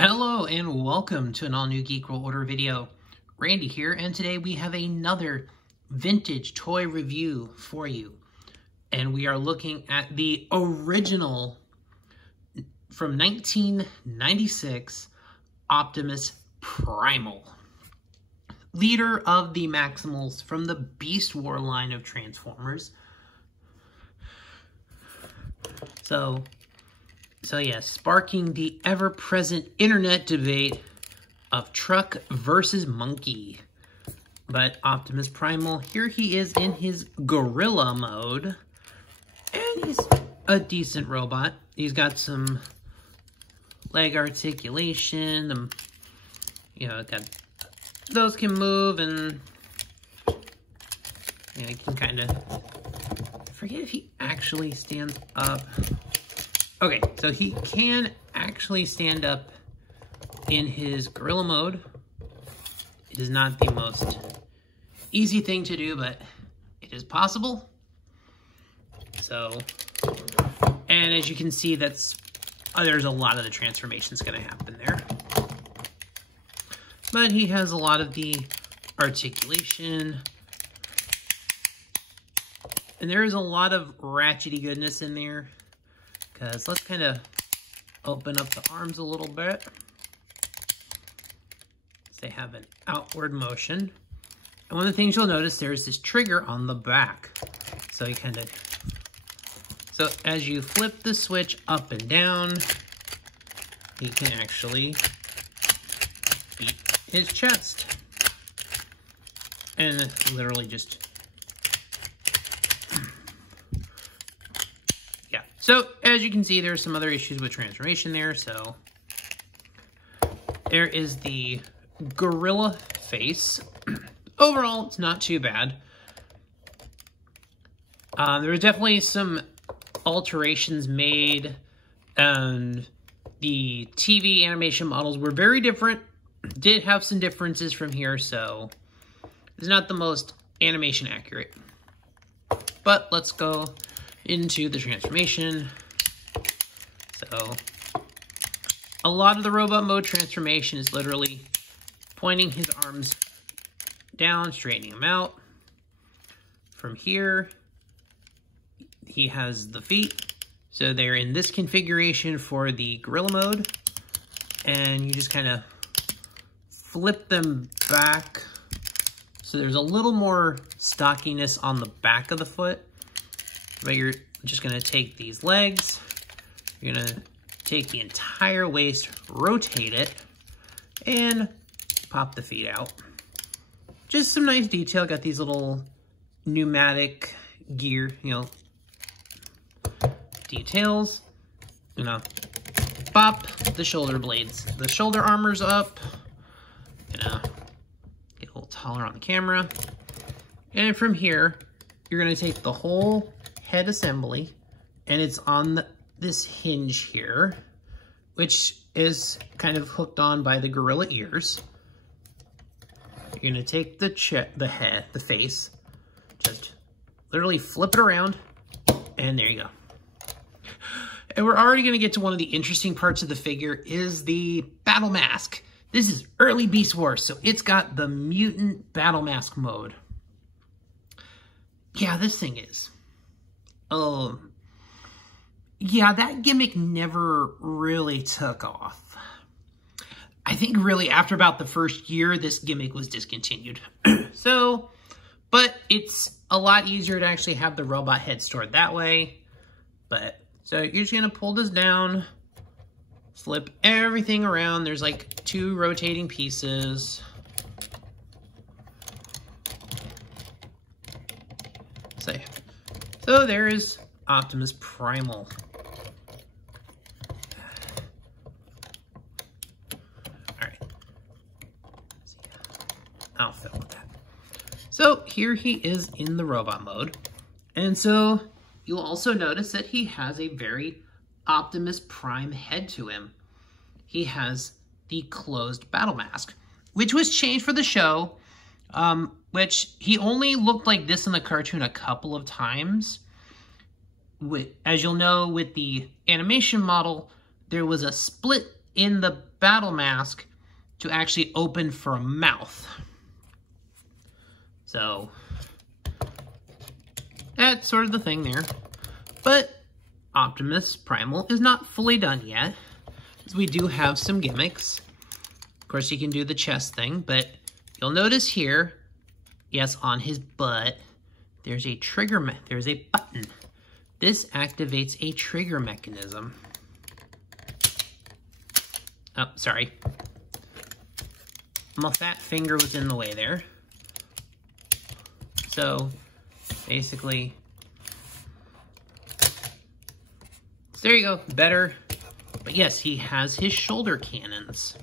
Hello and welcome to an all-new Geek World Order video. Randy here, and today we have another vintage toy review for you. And we are looking at the original from 1996 Optimus Primal, leader of the Maximals from the Beast War line of Transformers. So yes, sparking the ever-present internet debate of truck versus monkey. But Optimus Primal, here he is in his gorilla mode. And he's a decent robot. He's got some leg articulation. Those can move, and he can kind of... I forget if he actually stands up. Okay, so he can actually stand up in his gorilla mode. It is not the most easy thing to do, but it is possible. So, and as you can see, there's a lot of the transformations going to happen there. But he has a lot of the articulation. And there is a lot of ratchety goodness in there. Because let's kind of open up the arms a little bit. They have an outward motion. And one of the things you'll notice, there's this trigger on the back. So as you flip the switch up and down, he can actually beat his chest. And literally just... So, as you can see, there's some other issues with transformation there. So, there is the gorilla face. Overall, it's not too bad. There were definitely some alterations made, and the TV animation models were very different. Did have some differences from here, so it's not the most animation accurate. But let's go into the transformation. So a lot of the robot mode transformation is literally pointing his arms down, straightening them out. From here, he has the feet. So they're in this configuration for the gorilla mode. And you just kind of flip them back. So there's a little more stockiness on the back of the foot. But you're just going to take these legs, you're going to take the entire waist, rotate it, and pop the feet out. Just some nice detail. Got these little pneumatic gear, details. Pop the shoulder blades. The shoulder armor's up. Get a little taller on the camera. And from here, you're going to take the whole head assembly, and it's on this hinge here, which is kind of hooked on by the gorilla ears. You're gonna take the face, just literally flip it around, and there you go. And we're already gonna get to one of the interesting parts of the figure, is the battle mask. This is early Beast Wars, so it's got the mutant battle mask mode. Yeah, this thing is. Yeah, that gimmick never really took off. I think really after about the first year, this gimmick was discontinued. But it's a lot easier to actually have the robot head stored that way. So you're just gonna pull this down, flip everything around. There's like 2 rotating pieces. So there is Optimus Primal. Alright. I'll fill with that. So here he is in the robot mode. And so you'll also notice that he has a very Optimus Prime head to him. He has the closed battle mask, which was changed for the show. Which he only looked like this in the cartoon a couple of times. As you'll know, with the animation model, there was a split in the battle mask to actually open for a mouth. So that's sort of the thing there. But Optimus Primal is not fully done yet, as we do have some gimmicks. Of course, you can do the chest thing, but you'll notice here, yes, on his butt, there's a there's a button. This activates a trigger mechanism. Oh, sorry. My fat finger was in the way there. So, basically, there you go, better. But yes, he has his shoulder cannons.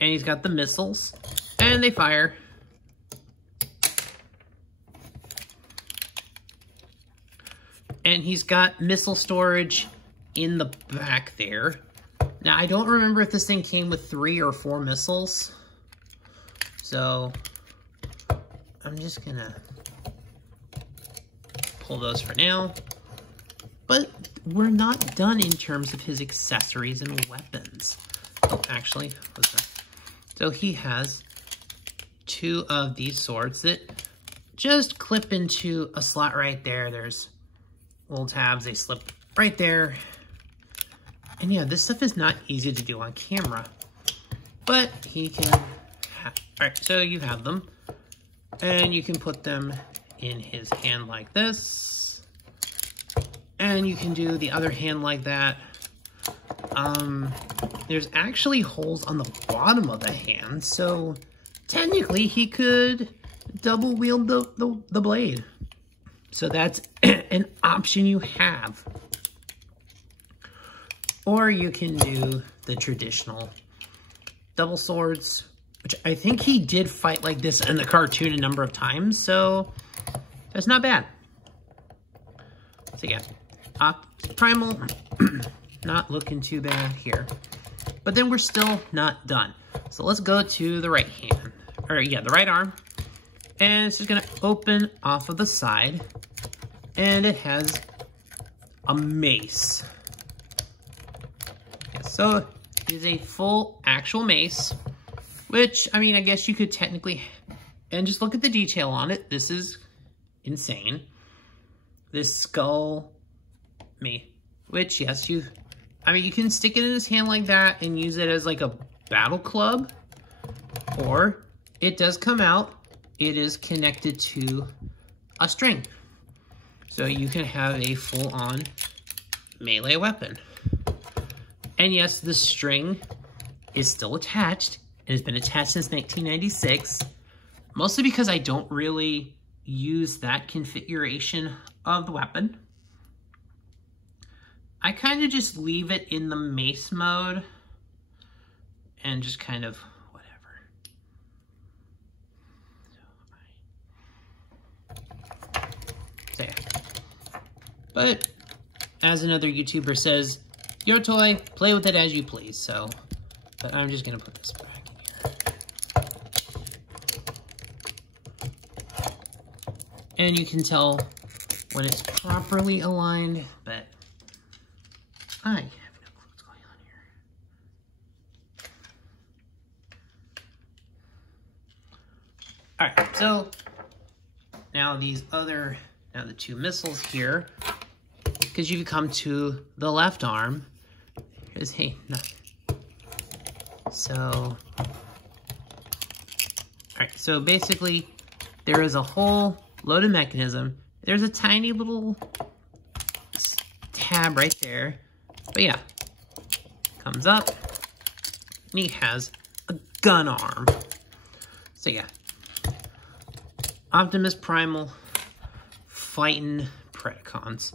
And he's got the missiles, and they fire. And he's got missile storage in the back there. Now, I don't remember if this thing came with 3 or 4 missiles. So, I'm just gonna pull those for now. But we're not done in terms of his accessories and weapons. Oh, actually, what's that? So he has 2 of these swords that just clip into a slot right there. There's little tabs, they slip right there. And yeah, this stuff is not easy to do on camera, but he can all right, so you have them, and you can put them in his hand like this, and you can do the other hand like that. There's actually holes on the bottom of the hand, so technically he could double wield the blade. So that's an option you have. Or you can do the traditional double swords, which I think he did fight like this in the cartoon a number of times, so that's not bad. So yeah, Primal, not looking too bad here. But then we're still not done. So let's go to the right hand, or yeah, the right arm. And it's just gonna open off of the side, and it has a mace. So it is a full actual mace, which, I mean, I guess you could technically, and just look at the detail on it. This is insane. This skull which, yes, you can stick it in his hand like that and use it as like a battle club, or it does come out. It is connected to a string. So you can have a full-on melee weapon. And yes, the string is still attached. It has been attached since 1996, mostly because I don't really use that configuration of the weapon. I kind of just leave it in the mace mode and just kind of whatever. So yeah. But as another YouTuber says, your toy, play with it as you please. So, but I'm just gonna put this back in here. And you can tell when it's properly aligned, but I have no clue what's going on here. All right, so now the 2 missiles here, because you've come to the left arm. Here's nothing. So, all right, so basically there is a whole loaded mechanism. There's a tiny little tab right there. But yeah, comes up, and he has a gun arm. So yeah, Optimus Primal fighting Predacons.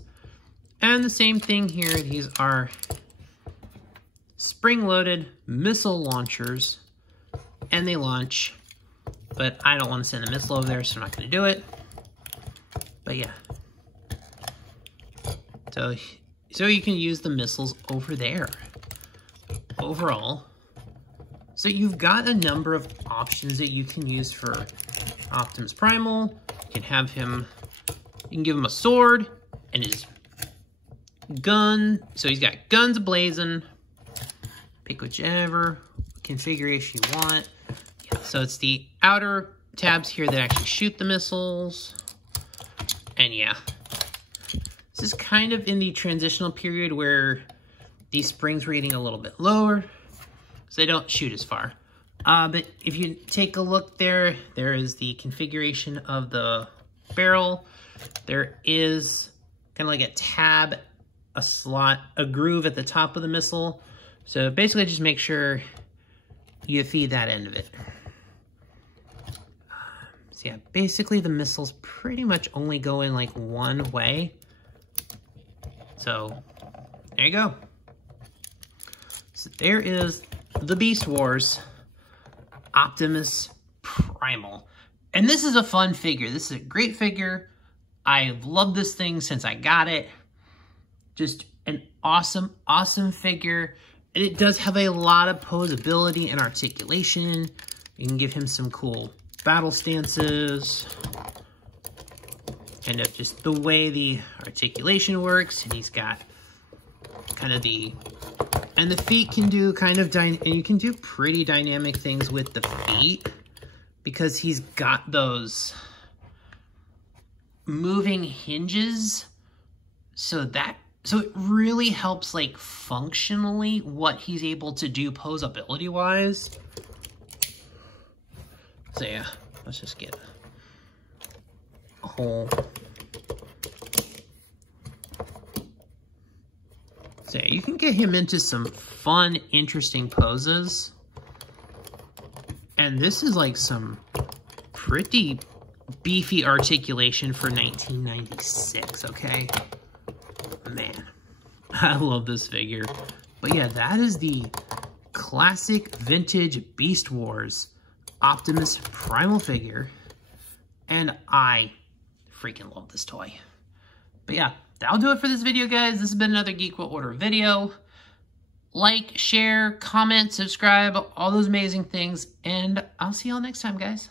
And the same thing here, these are spring-loaded missile launchers, and they launch, but I don't want to send a missile over there, so I'm not going to do it. But yeah. So you can use the missiles over there. Overall, so you've got a number of options that you can use for Optimus Primal. You can have him, you can give him a sword and his gun. So he's got guns blazing. Pick whichever configuration you want. Yeah, so it's the outer tabs here that actually shoot the missiles. And yeah, this is kind of in the transitional period where these springs were getting a little bit lower, so they don't shoot as far. But if you take a look there, there is the configuration of the barrel. There is kind of like a tab, a slot, a groove at the top of the missile. So basically just make sure you feed that end of it. So yeah, basically the missiles pretty much only go in like one way. So there you go. So there is the Beast Wars Optimus Primal. And this is a fun figure. This is a great figure. I've loved this thing since I got it. Just an awesome, awesome figure. And it does have a lot of posability and articulation. You can give him some cool battle stances. Kind of just the way the articulation works. And he's got kind of the... And the feet can do kind of... And you can do pretty dynamic things with the feet. Because he's got those moving hinges. So it really helps, like, functionally what he's able to do posability-wise. So, yeah, let's just get a whole... So, yeah, you can get him into some fun, interesting poses. And this is, like, some pretty beefy articulation for 1996, okay? Man, I love this figure. But yeah, that is the classic vintage Beast Wars Optimus Primal figure. And I freaking love this toy. But yeah, that'll do it for this video, guys. This has been another Geek Will Order video. Like, share, comment, subscribe, all those amazing things. And I'll see y'all next time, guys.